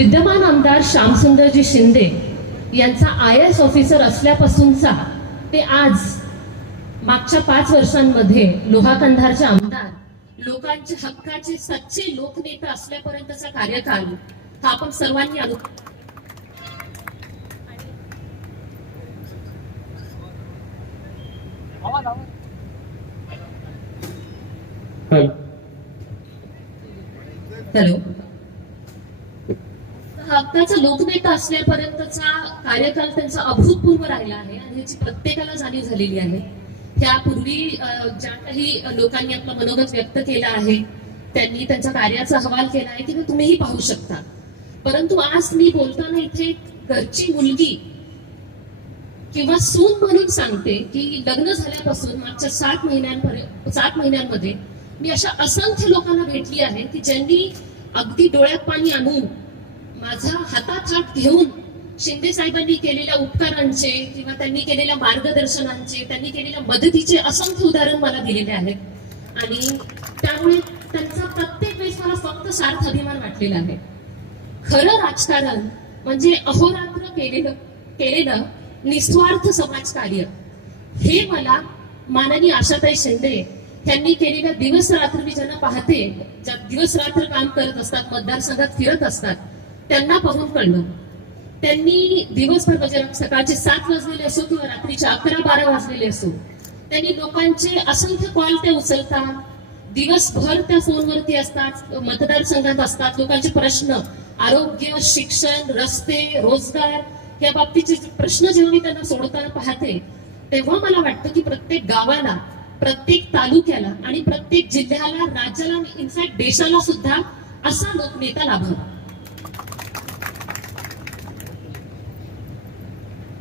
विद्यमान आमदार श्यामसुंदरजी शिंदे यांचा आय एस ऑफिसर असल्यापासूनचा ते आज मागच्या पाच वर्षांमध्ये लोहा कंधारचे आमदार लोकांचे हक्काचे सच्चे लोकनेता असल्यापर्यंतचा कार्यकाल हा आपण सर्वांनी अनु हॅलो. कागदाचा लोकनेता असल्यापर्यंतचा कार्यकाल त्यांचा अभूतपूर्व राहिला आहे आणि ह्याची प्रत्येकाला जाणीव झालेली आहे. त्यापूर्वी ज्या काही लोकांनी आपलं मनोगत व्यक्त केलं आहे त्यांनी त्यांच्या कार्याचा अहवाल केला आहे किंवा तुम्हीही पाहू शकता. परंतु आज मी बोलताना इथे घरची मुलगी किंवा सून म्हणून सांगते की लग्न झाल्यापासून मागच्या सात महिन्यांपर्यंत सात महिन्यांमध्ये मी अशा असंख्य लोकांना भेटली आहे की ज्यांनी अगदी डोळ्यात पाणी आणून माझा हातात हात घेऊन शिंदे साहेबांनी केलेल्या उपकारांचे किंवा त्यांनी केलेल्या मार्गदर्शनांचे त्यांनी केलेल्या मदतीचे असंख्य उदाहरण मला दिलेले आहेत. आणि त्यामुळे त्यांचा प्रत्येक वेळेस मला फक्त सार्थ अभिमान वाटलेला आहे. खरं राजकारण म्हणजे अहोरात्र केलेलं केलेलं निस्वार्थ समाजकार्य हे मला माननीय आशाताई शिंदे त्यांनी केलेल्या दिवस रात्र मी ज्यांना पाहते ज्या दिवस रात्र काम करत असतात मतदारसंघात फिरत असतात त्यांना पाहून कळलं. त्यांनी दिवसभर म्हणजे सकाळचे सात वाजलेले असो किंवा रात्रीचे अकरा बारा वाजलेले असो त्यांनी लोकांचे असंख्य कॉल ते उचलतात. दिवसभर त्या फोनवरती असतात मतदारसंघात असतात. लोकांचे प्रश्न आरोग्य शिक्षण रस्ते रोजगार या बाबतीचे जे प्रश्न जेव्हा मी त्यांना सोडताना पाहते तेव्हा मला वाटतं की प्रत्येक गावाला प्रत्येक तालुक्याला आणि प्रत्येक जिल्ह्याला राज्याला आणि इनफॅक्ट देशाला सुद्धा असा लोकनेता लाभावा.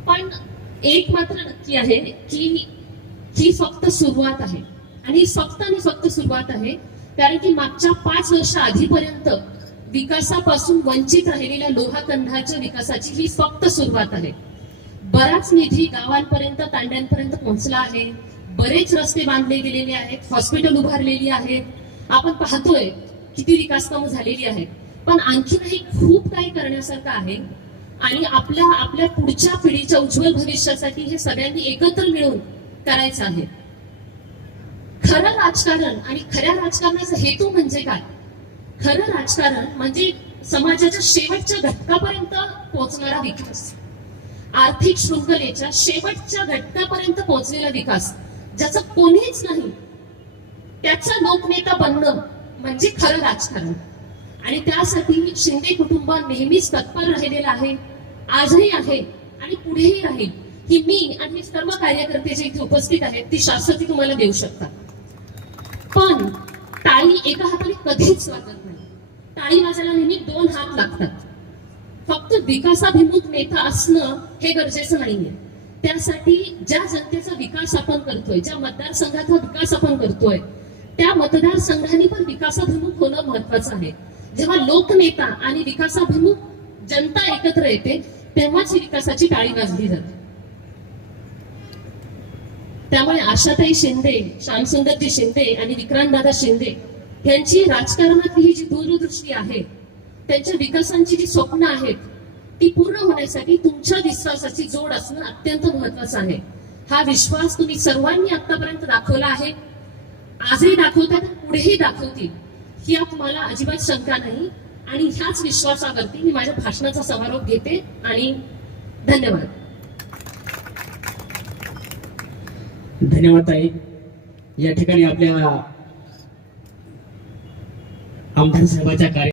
पण एक मात्र नक्की आहे की ही फक्त सुरुवात आहे. आणि फक्त आणि फक्त सुरुवात आहे कारण की मागच्या पाच वर्ष आधीपर्यंत विकासापासून वंचित राहिलेल्या लोहा कंधाच्या विकासाची ही फक्त सुरुवात आहे. बराच निधी गावांपर्यंत तांड्यांपर्यंत पोहोचला आहे. बरेच रस्ते बांधले गेलेले आहेत हॉस्पिटल उभारलेली आहेत. आपण पाहतोय किती विकास कामं झालेली आहेत. पण आणखीनही खूप काही करण्यासारखं आहे. आणि आपल्या आपल्या पुढच्या पिढीच्या उज्ज्वल भविष्यासाठी हे सगळ्यांनी एकत्र मिळून करायचं आहे. खरं राजकारण आणि खऱ्या राजकारणाचा हेतू म्हणजे काय? खरं राजकारण म्हणजे समाजाच्या शेवटच्या घटकापर्यंत पोहोचणारा विकास. आर्थिक शृंखलेच्या शेवटच्या घटकापर्यंत पोहोचलेला विकास ज्याचं कोणीच नाही त्याचा लोकनेता बनणं म्हणजे खरं राजकारण. आणि त्यासाठी शिंदे कुटुंब नेहमीच तत्पर राहिलेलं आहे. आजही आहे आणि पुढेही राहील ही मी आणि सर्व कार्यकर्ते जे इथे उपस्थित आहेत ती शाश्वती तुम्हाला देऊ शकतात. पण टाळी एका हाताने कधीच वाजत नाही. टाळी वाजायला नेहमी दोन हात लागतात. फक्त विकासाभिमुख नेता असणं हे गरजेचं नाहीये. त्यासाठी ज्या जनतेचा विकास आपण करतोय ज्या मतदारसंघाचा विकास आपण करतोय त्या मतदारसंघाने पण विकासाभिमुख होणं महत्वाचं आहे. जेव्हा लोकनेता आणि विकासाभिमुख जनता एकत्र येते तेव्हाच ही विकासाची टाळी वाजली जाते. त्यामुळे आशाताई शिंदे श्यामसुंदरजी शिंदे आणि विक्रांतदादा शिंदे यांची राजकारणातली ही जी दूरदृष्टी आहे त्यांच्या विकासांची जी स्वप्न आहेत ती पूर्ण होण्यासाठी तुमच्या विश्वासाची जोड असणं अत्यंत महत्वाचं आहे. हा विश्वास तुम्ही सर्वांनी आतापर्यंत दाखवला आहे. आजही दाखवतात पुढेही दाखवतील. ही तुम्हाला अजिबात शंका नाही. आणि ह्याच विश्वासावरती मी माझ्या भाषणाचा समारोप घेते आणि धन्यवाद. धन्यवाद ताई. या ठिकाणी आपल्या आमदार साहेबाच्या कार्य